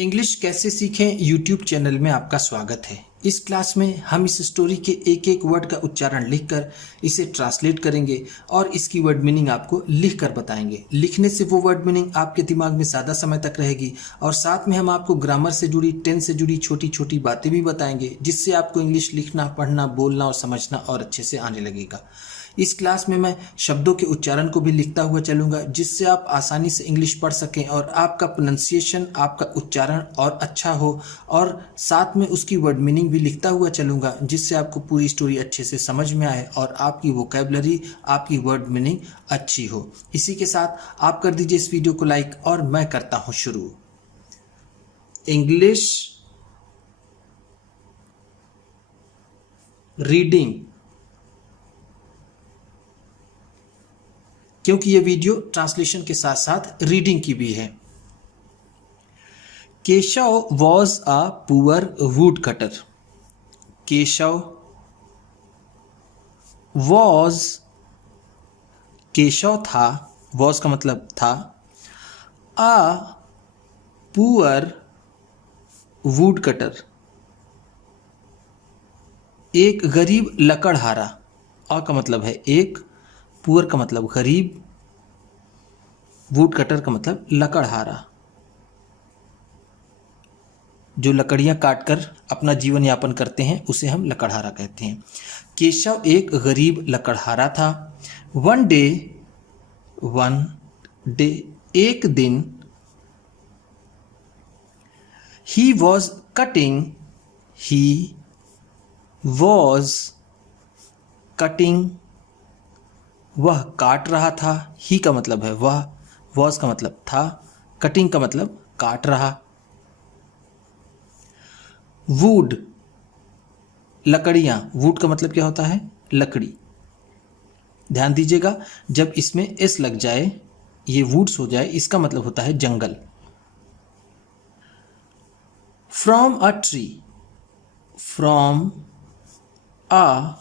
English कैसे सीखें YouTube channel में आपका स्वागत है। इस क्लास में हम इस स्टोरी के एक एक वर्ड का उच्चारण लिखकर इसे ट्रांसलेट करेंगे और इसकी वर्ड मीनिंग आपको लिखकर बताएंगे। लिखने से वो वर्ड मीनिंग आपके दिमाग में ज़्यादा समय तक रहेगी और साथ में हम आपको ग्रामर से जुड़ी, टेंस से जुड़ी छोटी छोटी बातें भी बताएंगे, जिससे आपको इंग्लिश लिखना, पढ़ना, बोलना और समझना और अच्छे से आने लगेगा। इस क्लास में मैं शब्दों के उच्चारण को भी लिखता हुआ चलूंगा, जिससे आप आसानी से इंग्लिश पढ़ सकें और आपका प्रोनंसिएशन, आपका उच्चारण और अच्छा हो, और साथ में उसकी वर्ड मीनिंग भी लिखता हुआ चलूंगा, जिससे आपको पूरी स्टोरी अच्छे से समझ में आए और आपकी वोकैबुलरी, आपकी वर्ड मीनिंग अच्छी हो। इसी के साथ आप कर दीजिए इस वीडियो को लाइक और मैं करता हूं शुरू। इंग्लिश रीडिंग, क्योंकि ये वीडियो ट्रांसलेशन के साथ साथ रीडिंग की भी है। Keshav was a poor would cutter. Keshav was, Keshav था, वॉज का मतलब था, अ पुअर वुड कटर, एक गरीब लकड़हारा। अ का मतलब है एक, पुअर का मतलब गरीब, वुड कटर का मतलब लकड़हारा, जो लकड़ियां काटकर अपना जीवन यापन करते हैं उसे हम लकड़हारा कहते हैं। केशव एक गरीब लकड़हारा था। वन डे, एक दिन, ही वॉज कटिंग, वह काट रहा था। ही का मतलब है वह, वॉज का मतलब था, कटिंग का मतलब काट रहा। वुड, लकड़ियां, वुड का मतलब क्या होता है? लकड़ी। ध्यान दीजिएगा, जब इसमें एस लग जाए, ये वुड्स हो जाए, इसका मतलब होता है जंगल। From a tree, from a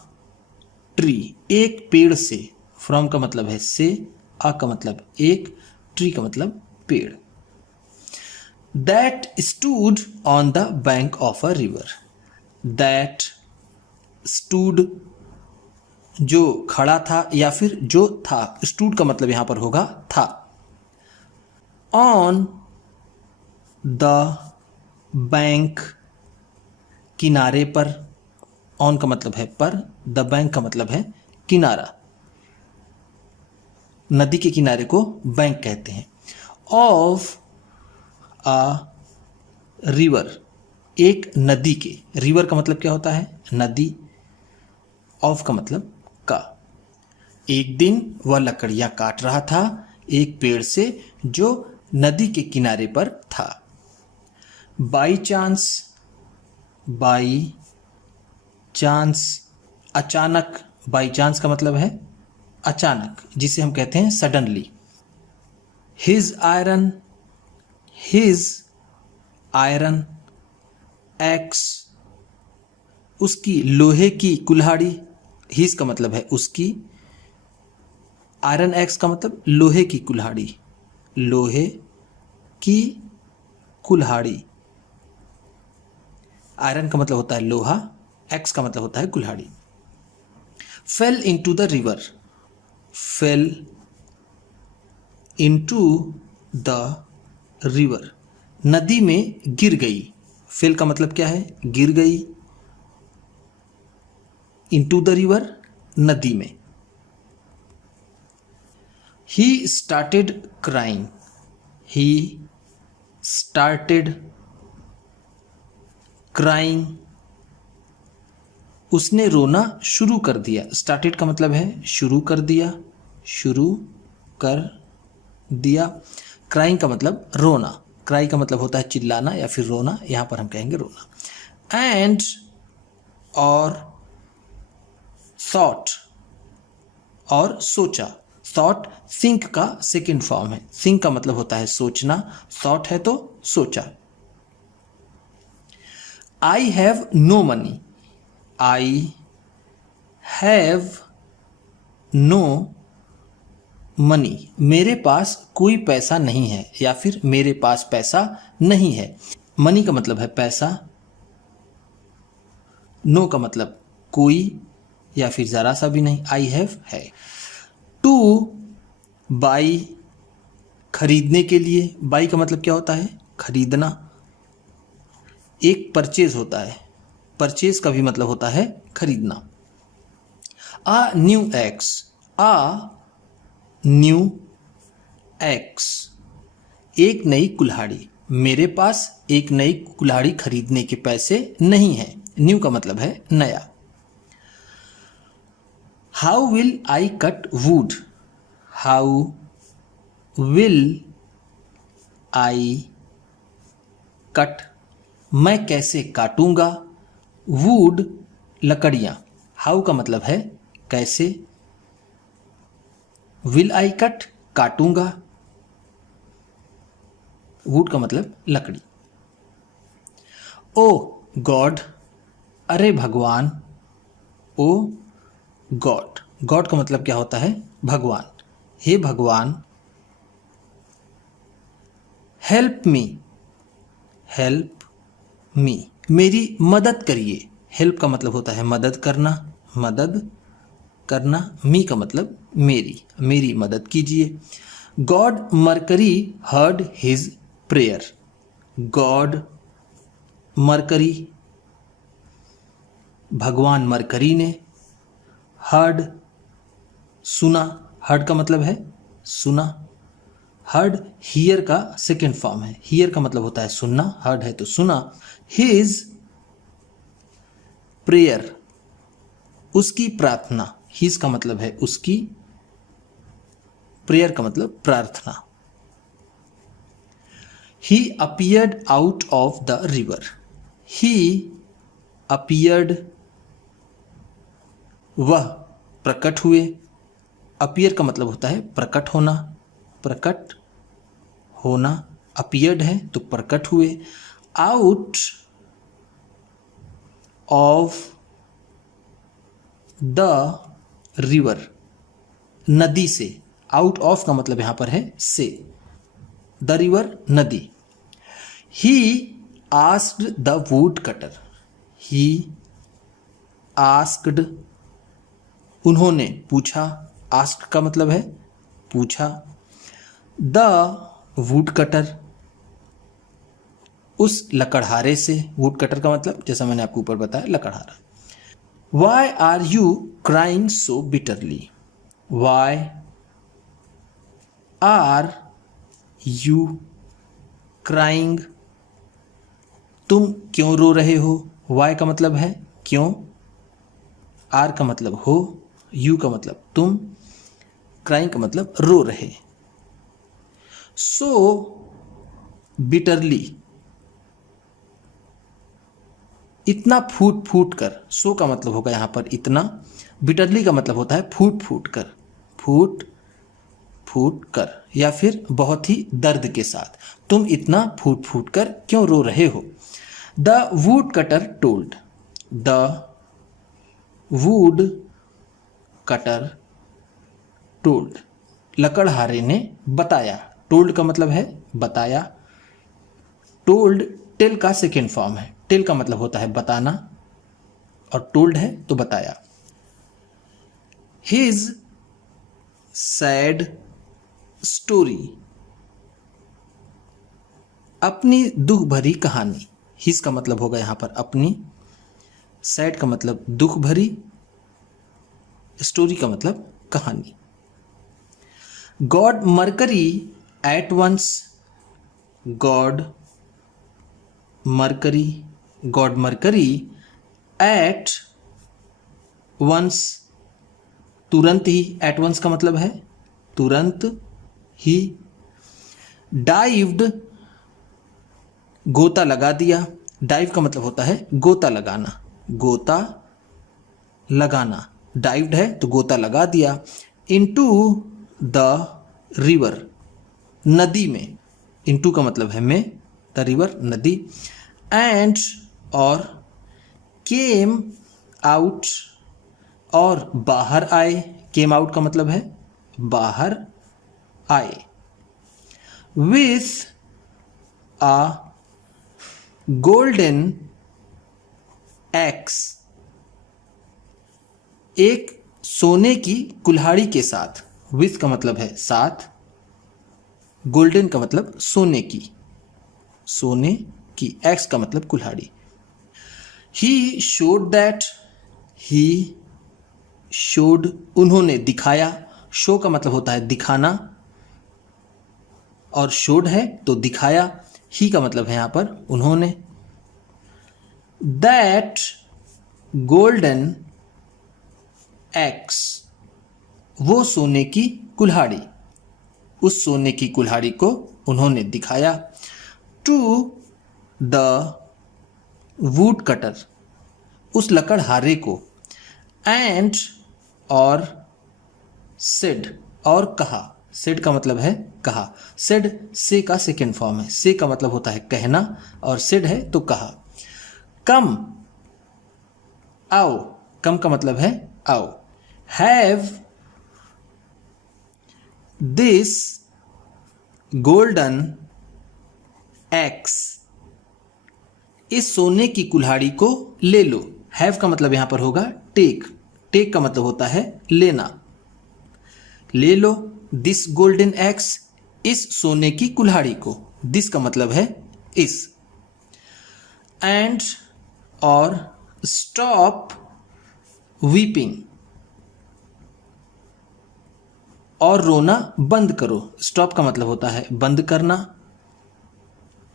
tree, एक पेड़ से। फ्रॉम का मतलब है से, आ का मतलब एक, ट्री का मतलब पेड़। That stood on the bank of a river. That stood, जो खड़ा था या फिर जो था, स्टूड का मतलब यहां पर होगा था। ऑन द बैंक, किनारे पर। ऑन का मतलब है पर, द बैंक का मतलब है किनारा। नदी के किनारे को बैंक कहते हैं। ऑफ अ रिवर, एक नदी के। रिवर का मतलब क्या होता है? नदी। ऑफ का मतलब का। एक दिन वह लकड़ियां काट रहा था एक पेड़ से जो नदी के किनारे पर था। बाई चांस, अचानक। बाई चांस का मतलब है अचानक, जिसे हम कहते हैं सडनली। हिज आयरन एक्स, उसकी लोहे की कुल्हाड़ी। हिज का मतलब है उसकी, आयरन एक्स का मतलब लोहे की कुल्हाड़ी। लोहे की कुल्हाड़ी, आयरन का मतलब होता है लोहा, एक्स का मतलब होता है कुल्हाड़ी। Fail into the river, fail into the river, नदी में गिर गई। फेल का मतलब क्या है? गिर गई। इनटू द रिवर, नदी में। He started crying, he started crying, उसने रोना शुरू कर दिया। स्टार्टेड का मतलब है शुरू कर दिया, शुरू कर दिया। क्राइंग का मतलब रोना। क्राई का मतलब होता है चिल्लाना या फिर रोना, यहां पर हम कहेंगे रोना। एंड, और थॉट, और सोचा। थॉट थिंक का सेकेंड फॉर्म है। थिंक का मतलब होता है सोचना, थॉट है तो सोचा। I have no money, I have no money, मेरे पास कोई पैसा नहीं है या फिर मेरे पास पैसा नहीं है। मनी का मतलब है पैसा, नो का मतलब कोई या फिर ज़रा सा भी नहीं, आई हैव है। टू बाई खरीदने के लिए, बाई का मतलब क्या होता है? खरीदना। एक परचेज होता है, परचेज का भी मतलब होता है खरीदना। आ न्यू एक्स, आ न्यू एक्स, एक नई कुल्हाड़ी। मेरे पास एक नई कुल्हाड़ी खरीदने के पैसे नहीं हैं। न्यू का मतलब है नया। How will I cut would, how will I cut, मैं कैसे काटूंगा, वुड लकड़ियां। हाउ का मतलब है कैसे, विल आई कट काटूंगा, वुड का मतलब लकड़ी। ओ गॉड, अरे भगवान, ओ गॉड, गॉड का मतलब क्या होता है? भगवान। हे भगवान, हेल्प मी, हेल्प मी, मेरी मदद करिए। हेल्प का मतलब होता है मदद करना, मदद करना। मी का मतलब मेरी, मेरी मदद कीजिए। God mercury heard his prayer, God mercury, भगवान मरकरी ने, हर्ड सुना, हर्ड का मतलब है सुना। हर्ड हियर का सेकेंड फॉर्म है, हियर का मतलब होता है सुनना, हर्ड है तो सुना। हिज प्रेयर, उसकी प्रार्थना, हिज का मतलब है उसकी, प्रेयर का मतलब प्रार्थना। He appeared out of the river, he appeared, वह प्रकट हुए। अपीयर का मतलब होता है प्रकट होना, प्रकट होना। अपीयर्ड है तो प्रकट हुए। आउट ऑफ द रिवर, नदी से। आउट ऑफ का मतलब यहां पर है से, द रिवर नदी। He asked the wood cutter, he asked, उन्होंने पूछा, आस्क्ड का मतलब है पूछा। द वुड कटर, उस लकड़हारे से। वुड कटर का मतलब जैसा मैंने आपको ऊपर बताया लकड़हारा। Why are you crying so bitterly, why are you crying, तुम क्यों रो रहे हो। वाई का मतलब है क्यों, आर का मतलब हो, यू का मतलब तुम, क्राइंग का मतलब रो रहे। सो बिटरली, इतना फूट फूट कर। सो का मतलब होगा यहां पर इतना, बिटरली का मतलब होता है फूट फूट कर, फूट फूट कर या फिर बहुत ही दर्द के साथ। तुम इतना फूट फूट कर क्यों रो रहे हो। The woodcutter told, the woodcutter told, लकड़हारे ने बताया। टोल्ड का मतलब है बताया। टोल्ड टेल का सेकेंड फॉर्म है, टेल का मतलब होता है बताना और टोल्ड है तो बताया। हिज सैड स्टोरी, अपनी दुख भरी कहानी। हिज का मतलब होगा यहां पर अपनी, सैड का मतलब दुख भरी, स्टोरी का मतलब कहानी। God Mercury at once, god Mercury, god Mercury at once, तुरंत ही। एट वंस का मतलब है तुरंत ही। डाइव्ड, गोता लगा दिया। डाइव का मतलब होता है गोता लगाना, गोता लगाना। डाइव्ड है तो गोता लगा दिया। इनटू द रिवर, नदी में। इनटू का मतलब है में, द रिवर नदी। एंड और केम आउट, और बाहर आए। केम आउट का मतलब है बाहर आए। विथ आ गोल्डन एक्स, एक सोने की कुल्हाड़ी के साथ, विथ का मतलब है साथ, गोल्डन का मतलब सोने की, सोने की, एक्स का मतलब कुल्हाड़ी। He showed that, he showed उन्होंने दिखाया, शो का मतलब होता है दिखाना और शोड है तो दिखाया, ही का मतलब है यहां पर उन्होंने। दैट गोल्डन एक्स, वो सोने की कुल्हाड़ी, उस सोने की कुल्हाड़ी को उन्होंने दिखाया। टू द वुड कटर, उस लकड़हारे को। एंड और सेड, और कहा, सेड का मतलब है कहा, सेड से का सेकेंड फॉर्म है, से का मतलब होता है कहना और सेड है तो कहा। कम, आओ, कम का मतलब है आओ। हैव दिस गोल्डन एक्स, इस सोने की कुल्हाड़ी को ले लो। हैव का मतलब यहां पर होगा टेक, टेक का मतलब होता है लेना, ले लो। दिस गोल्डन एक्स, इस सोने की कुल्हाड़ी को, दिस का मतलब है इस। एंड और स्टॉप वीपिंग, और रोना बंद करो। स्टॉप का मतलब होता है बंद करना,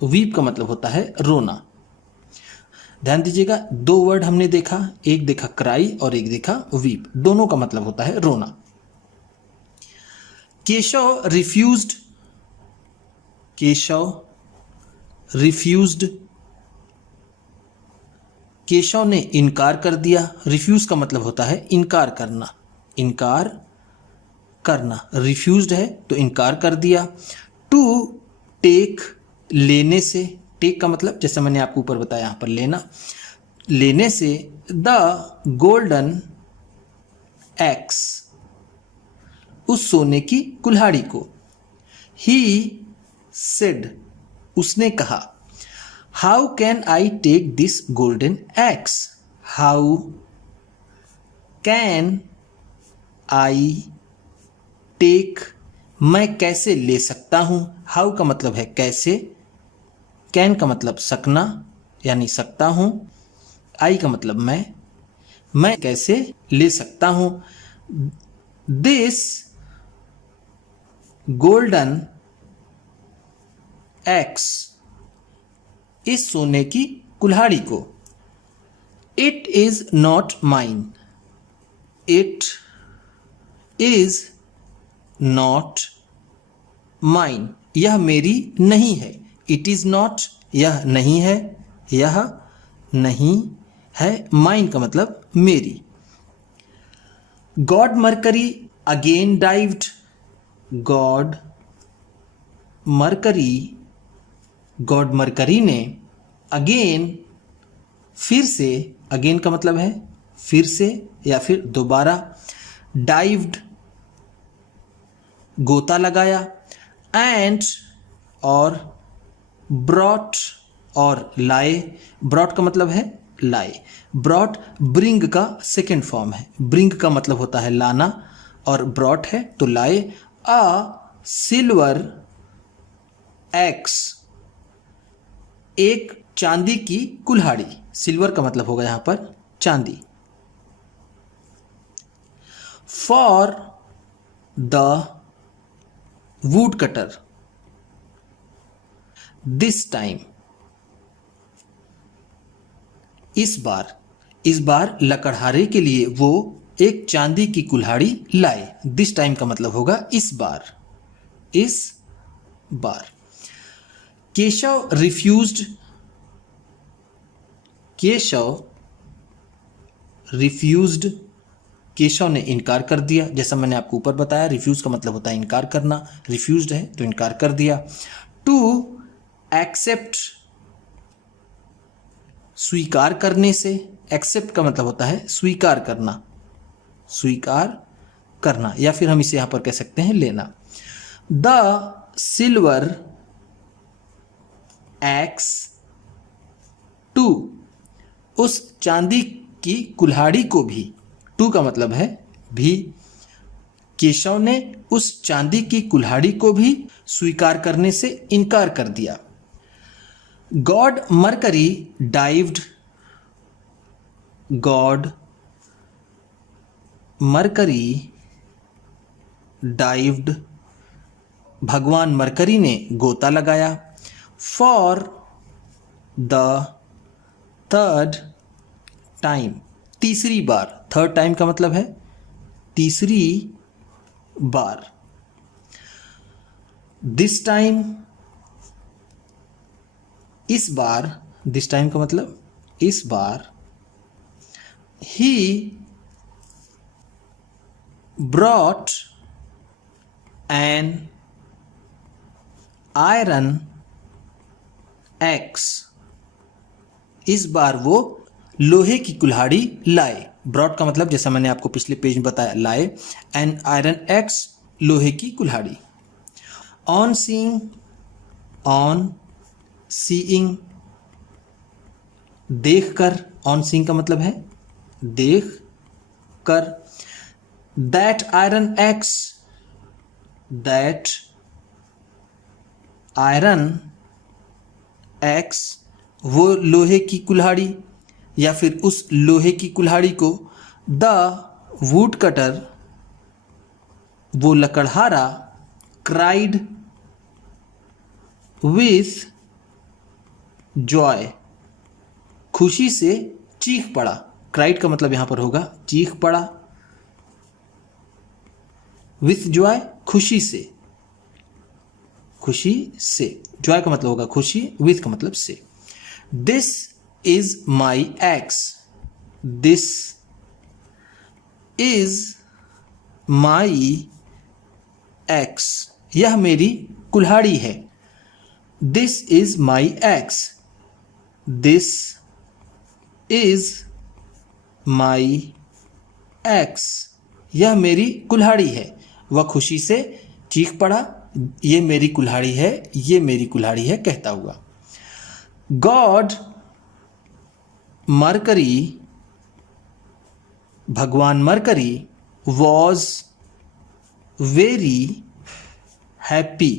वीप का मतलब होता है रोना। ध्यान दीजिएगा, दो वर्ड हमने देखा, एक देखा क्राई और एक देखा वीप, दोनों का मतलब होता है रोना। केशव रिफ्यूज्ड, केशव रिफ्यूज्ड, केशव ने इनकार कर दिया। रिफ्यूज का मतलब होता है इनकार करना, इनकार करना, रिफ्यूज्ड है तो इनकार कर दिया। टू टेक, लेने से, टेक का मतलब जैसे मैंने आपको ऊपर बताया यहां पर लेना, लेने से। द गोल्डन एक्स, उस सोने की कुल्हाड़ी को। ही सेड, उसने कहा। How can I take this golden axe, how can I take, मैं कैसे ले सकता हूं। हाउ का मतलब है कैसे, कैन का मतलब सकना यानी सकता हूं, आई का मतलब मैं कैसे ले सकता हूं। दिस गोल्डन एक्स, इस सोने की कुल्हाड़ी को। It is not mine, it is not mine, यह मेरी नहीं है। इट इज नॉट, यह नहीं है, यह नहीं है, माइन का मतलब मेरी। God mercury again dived, God Mercury, god mercury ने अगेन, फिर से, अगेन का मतलब है फिर से या फिर दोबारा, डाइव्ड गोता लगाया। एंड और ब्रॉट और लाए, ब्रॉट का मतलब है लाए, ब्रॉट ब्रिंग का सेकेंड फॉर्म है, ब्रिंग का मतलब होता है लाना और ब्रॉट है तो लाए। अ सिल्वर एक्स, एक चांदी की कुल्हाड़ी, सिल्वर का मतलब होगा यहां पर चांदी। For the wood cutter this time, इस बार लकड़हारे के लिए वो एक चांदी की कुल्हाड़ी लाए। दिस टाइम का मतलब होगा इस बार, इस बार। केशव रिफ्यूज्ड, केशव रिफ्यूज्ड, केशव ने इनकार कर दिया। जैसा मैंने आपको ऊपर बताया, रिफ्यूज का मतलब होता है इनकार करना, रिफ्यूज्ड है तो इनकार कर दिया। टू एक्सेप्ट, स्वीकार करने से, एक्सेप्ट का मतलब होता है स्वीकार करना, स्वीकार करना, या फिर हम इसे यहां पर कह सकते हैं लेना। द सिल्वर एक्स टू, उस चांदी की कुल्हाड़ी को भी, टू का मतलब है भी, केशव ने उस चांदी की कुल्हाड़ी को भी स्वीकार करने से इनकार कर दिया। God mercury dived, God mercury dived, भगवान मरकरी ने गोता लगाया। फॉर द थर्ड टाइम, तीसरी बार, थर्ड टाइम का मतलब है तीसरी बार। दिस टाइम, इस बार, दिस टाइम का मतलब इस बार। He brought an iron axe, इस बार वो लोहे की कुल्हाड़ी लाए। ब्रॉट का मतलब जैसा मैंने आपको पिछले पेज में बताया, लाए। एन आयरन एक्स, लोहे की कुल्हाड़ी। ऑन सीइंग, ऑन सीइंग, देख कर, ऑन सीइंग का मतलब है देख कर। That iron x, that iron x, वो लोहे की कुल्हाड़ी या फिर उस लोहे की कुल्हाड़ी को। द वुड कटर, वो लकड़हारा। क्राइड विथ जॉय, खुशी से चीख पड़ा। क्राइड का मतलब यहां पर होगा चीख पड़ा। विथ जॉय, खुशी से, खुशी से। जॉय का मतलब होगा खुशी, विथ का मतलब से। This is my x, this is my x, यह मेरी कुल्हाड़ी है। This is my x, this is my x, यह मेरी कुल्हाड़ी है। वह खुशी से चीख पड़ा, ये मेरी कुल्हाड़ी है, ये मेरी कुल्हाड़ी है कहता हुआ। गॉड मरकरी, भगवान मरकरी। वॉज वेरी हैप्पी,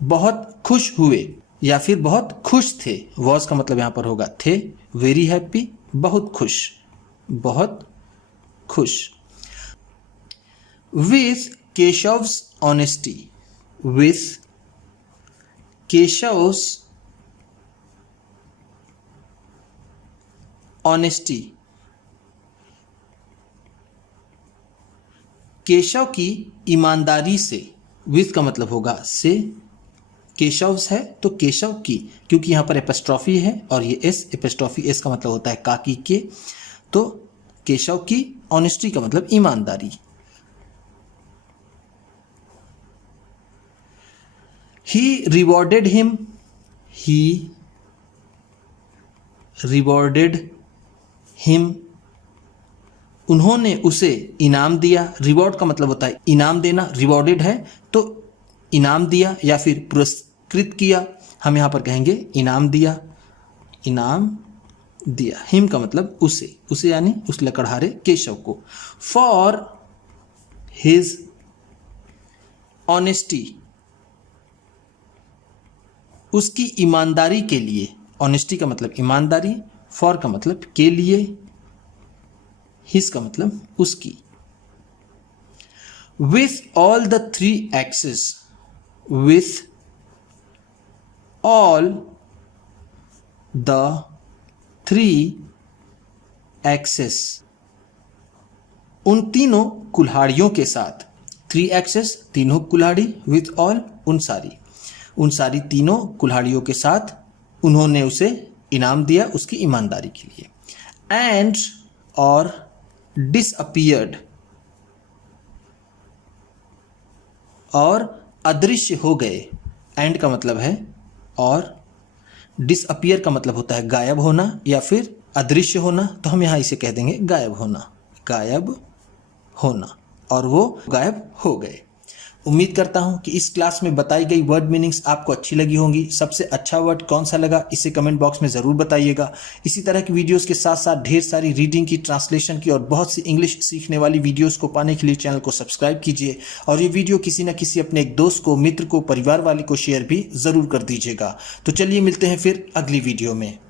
बहुत खुश हुए या फिर बहुत खुश थे। वॉज का मतलब यहां पर होगा थे। वेरी हैप्पी, बहुत खुश, बहुत खुश। With Keshav's honesty, with Keshav's honesty, Keshav की ईमानदारी से। विथ का मतलब होगा से, केशव्स है तो केशव की, क्योंकि यहां पर एपस्ट्रॉफी है और ये एस, एपस्ट्रॉफी एस का मतलब होता है काकी के, तो केशव की ऑनेस्टी का मतलब ईमानदारी। ही रिवॉर्डेड हिम, ही रिवॉर्डेड हिम, उन्होंने उसे इनाम दिया। रिवॉर्ड का मतलब होता है इनाम देना, रिवॉर्डेड है तो इनाम दिया या फिर पुरस्कृत किया। हम यहां पर कहेंगे इनाम दिया, इनाम दिया। हिम का मतलब उसे, उसे यानी उस लकड़हारे केशव को। फॉर हिज ऑनेस्टी, उसकी ईमानदारी के लिए। ऑनेस्टी का मतलब ईमानदारी, फॉर का मतलब के लिए, हिज का मतलब उसकी। With all the three axes, with all the three axes, उन तीनों कुल्हाड़ियों के साथ। थ्री एक्सेस, तीनों कुल्हाड़ी। विथ ऑल, उन सारी तीनों कुल्हाड़ियों के साथ उन्होंने उसे इनाम दिया उसकी ईमानदारी के लिए। एंड, और डिसअपियर्ड, और अदृश्य हो गए। एंड का मतलब है और, डिसअपियर का मतलब होता है गायब होना या फिर अदृश्य होना, तो हम यहां इसे कह देंगे गायब होना, गायब होना, और वो गायब हो गए। उम्मीद करता हूं कि इस क्लास में बताई गई वर्ड मीनिंग्स आपको अच्छी लगी होंगी। सबसे अच्छा वर्ड कौन सा लगा इसे कमेंट बॉक्स में ज़रूर बताइएगा। इसी तरह की वीडियोस के साथ साथ ढेर सारी रीडिंग की, ट्रांसलेशन की और बहुत सी इंग्लिश सीखने वाली वीडियोस को पाने के लिए चैनल को सब्सक्राइब कीजिए और ये वीडियो किसी न किसी अपने एक दोस्त को, मित्र को, परिवार वाले को शेयर भी ज़रूर कर दीजिएगा। तो चलिए मिलते हैं फिर अगली वीडियो में।